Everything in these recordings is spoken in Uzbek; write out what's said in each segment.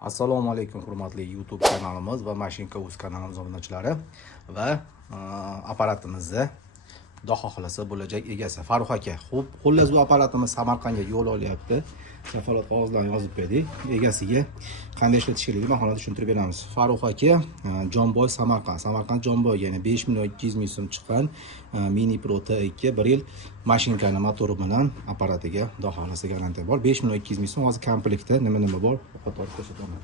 Assalomu alaykum hurmatli YouTube kanalimiz va Mashinka.uz kanalimiz obunachilari va apparatimizni Xudo xohlasa bo'lajak egasi Farruh aka. Xo'p, xullas bu apparatimiz Samarqandga yo'l olyapti. Kafolat qog'ozlarini yozib berdik. Egasiga qanday ishlatish kerakligini mahallada tushuntirib beramiz. Farruh aka Jonboy Samarqand Jonboy, ya'ni 5.200.000 so'm chiqqan Mini Pro T2 1 yil mashinkani motori bilan apparatiga Xudo xohlasa garantiya bor. 5.200.000 so'm hozir komplektda nima bor? Qator ko'rsataman.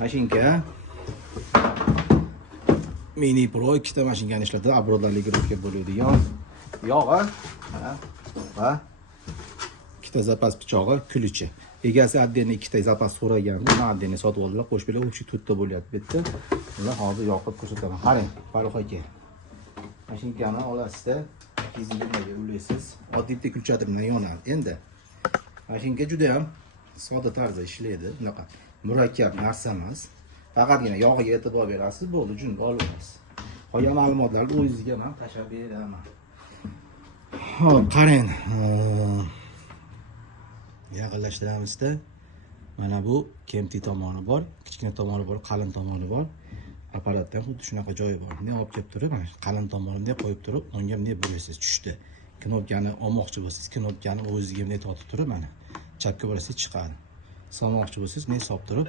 Mashinka Mini Pro ikkita mashinkani ishlatadi. Obrodlarga girib bo'ladigan yog'i va ikkita zapas pichog'i, kulichi. Egasi отдельно ikkita zapas so'raganda, men отдельно sotib oldilar. Qo'shib berib, o'sha to'rtta bo'lyapti bu yerda. Buni hozir yoqib ko'rsataman. Qarang, Farruh aka. Mashinkani olasizda 220 ga ulaysiz. Oddiy bitta kulchatir bilan yonadi. Endi mashinka juda ham sodda tarzda ishlaydi. Bunaqa murakkab narsa emas. Faqatgina yog'iga e'tibor berasiz, bo'ldi, jun olasiz. Qolgan ma'lumotlarni o'zingizga men tashlab beraman. Hop, qarang. Yaqinlashtiramizda mana bu kemti tomoni bor, kichkina tomoni bor, qalin tomoni bor. Apparatda ham xuddi shunaqa joyi bor. Bunday olib kelib turib, mana qalin tomonini qo'yib turib, unga bunday bo'lasiz, tushdi. Knopkani olmoqchi bo'lsangiz, knopkani o'zingizga bunday tortib turib, mana chapga bo'lasiz, chiqadi. Solmoqchi bo'lsangiz, bunday solib turib,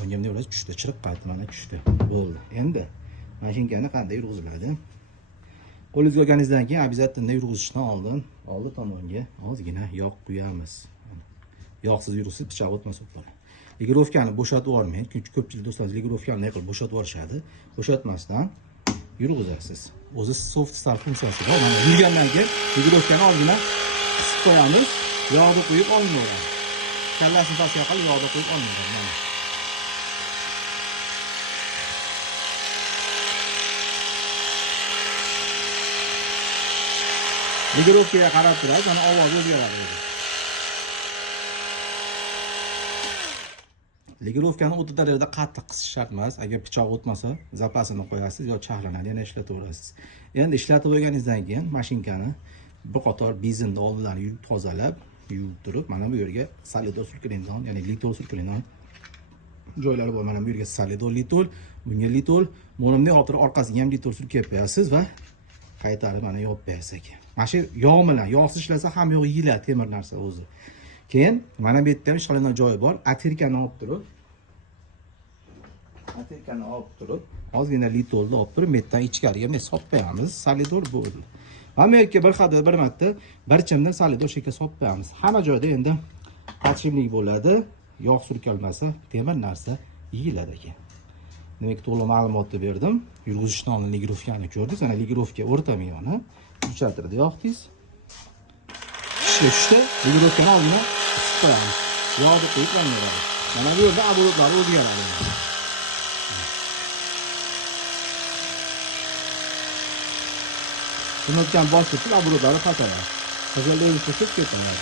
unga bunday bo'lasiz, tushdi, chiriq qaytdi, mana tushdi. Bo'ldi. Endi mashinkani qanday yurg'iziladi? Qo'lingizga olganingizdan keyin обязательно yurg'izishdan oldin oldi tomonga ozgina yog' quyamiz. Yog'siz yurg'isiz pichoq o'tmas bo'ladi. Ligirovkani bo'shatib olmang. Chunki ko'pchilik do'stlar ligirovkani qilib bo'shatib olishadi. Bo'shatmasdan yurg'izasiz. O'zi soft start funksiyasi bor. Mana yurgandan keyin ligirovkani ozgina qisib qo'yamiz. Yog'ni quyib olmayveradi. Kallasini pastga qilib yog'ni quyib olmayveradi. Ligirovkaga qarab turasiz, ana ovoz o'zgaradi. Ligirovkani o'ta darajada qattiq qisish shart emas. Agar pichoq o'tmasa, zapasini qo'yasiz yo chaqlanadi, yana ishlataverasiz. Endi ishlatib bo'lganingizdan keyin mashinkani bir qator bezinni oldinlari yuvib tozalab, yuvib turib, mana bu yerga solidor surkilingan, ya'ni litol surkilingan joylari bor. Mana bu yerga solidor litol, bunga litol, bunday olib turib orqasiga ham litol surkib qo'yasiz va qaytarib mana yopib qo'yasiz ekan. Mana shu yog' bilan, yog'siz ishlasa ham yog' yeyiladi, temir narsa o'zi. Keyin mana bu yerda ham ishlangan joyi bor. Atirkani olib turib, ozgina litolni olib turib, metdan ichkariga bunday solib qo'yamiz. Solidor bo'ldi. Mana bu yerga bir marta bir chimdan solidor shekilga solib qo'yamiz. Hamma joyda endi qatishimlik bo'ladi. Yog' surkalmasa, temir narsa yeyiladi ekan. Demak, to'liq ma'lumotni berdim. Yurg'izishdan oldin ligirovkani ko'rdingiz. Ana ligirovka o'rtamiyoni uchartirdi, yoqdingiz. Tushdi, ligirovkani oldina qisib qo'yamiz. Yog'ni qo'yib olmaydi. Mana bu yerda obro'tlar o'zgaradi. Knopkani bosib turib, obro'tlari pasayadi. Qizillik tushib ketadi.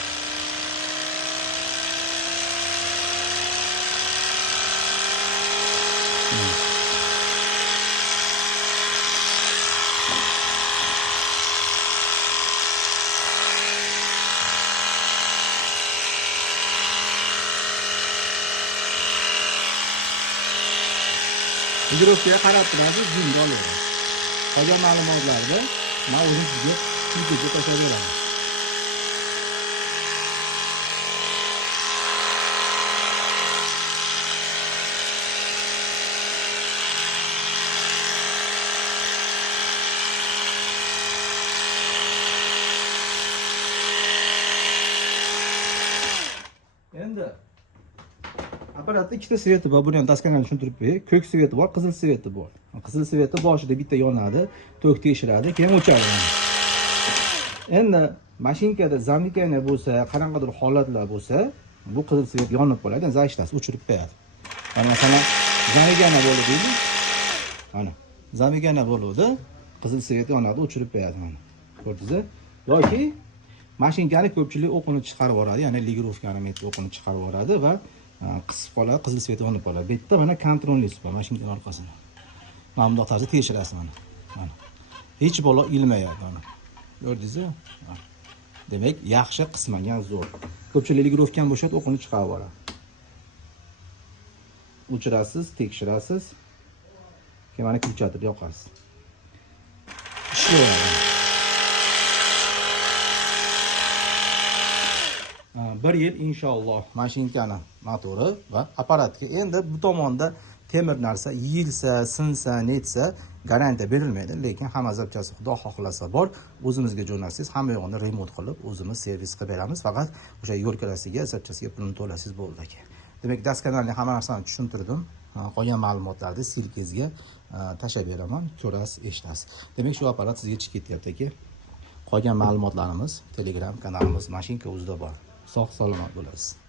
Ligirovkaga qarab turasiz, jumla oladi. Qolgan ma'lumotlarni men o'zim sizga videoga tashlab beraman. Endi apparatda ikkita sveti bor. Buni ham taskanani tushuntirib qo'yay. Ko'k sveti bor, qizil sveti bor. Qizil sveti boshida bitta yonadi, tok tekshiradi, keyin o'chadi. Endi mashinkada zamikana bo'lsa, qanaqadir holatlar bo'lsa, bu qizil svet yonib qoladi, zaishtasi o'chirib qo'yadi. Mana masalan, zamikana bo'ldi deylik. Mana, zamikana bo'ldi, qizil svet yonadi, o'chirib qo'yadi mana. Ko'rdingizmi? Yoki mashinkani ko'pchilik o'qini chiqarib yuboradi, ya'ni ligirovkani metni o'qini chiqarib yuboradi va qisib qoladi, qizil svet yonib qoladi. Bu yerda mana kontrollis bor mashinkaning orqasida. Mana bunday tarzda tekshirasiz mana. Mana. Hech bola ilmayadi mana. Ko'rdingizmi? Demak, yaxshi qismagan zo'r. Ko'pchilik ligirovkani bo'shat o'qini chiqarib yuboradi. o'chirasiz, tekshirasiz. Keyin mana ключаторni yoqasiz. Ishlaydi. 1 yil inshaalloh mashinkani motori va apparatga. Endi bu tomonda temir narsa yeyilsa, sinsa, netsa garantiya berilmaydi, lekin hamma zapchasi xudo xohlasa bor. O'zimizga jo'natsangiz, hamma yo'g'ini remont qilib, o'zimiz servis qilib beramiz. Faqat o'sha yo'lkalasiga, zapchasiga pulni to'lasiz bo'ldi aka. Demak, daskanalni hamma narsani tushuntirdim. Qolgan ma'lumotlarni silkizga tashlab beraman, ko'rasiz, eshitasiz. Demak, shu apparat sizga chiqib ketyapti aka. Qolgan ma'lumotlarimiz Telegram kanalimiz Mashinka.uzda bor. Sog' salomat bo'lasiz.